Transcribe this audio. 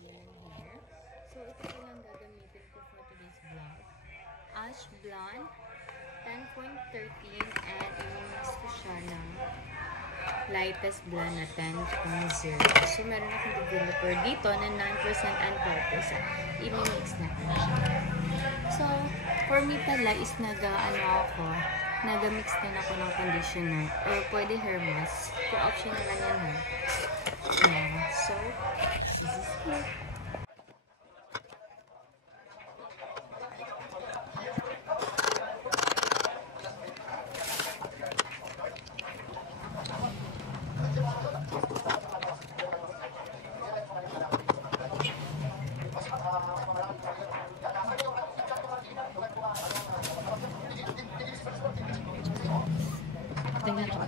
Here. So, ito po lang gagamitin ko for today's vlog. Ash Blonde 10.13 and i-mix ko siya ng lightest blonde na 10.0. So, meron akong developer dito na 9% and 12%. I-mix natin siya. So, for me pala is nagamix din ako ng conditioner or pwede hair mask. So, optional lang yan ha. Yeah. So, this is it. Tingnan ko.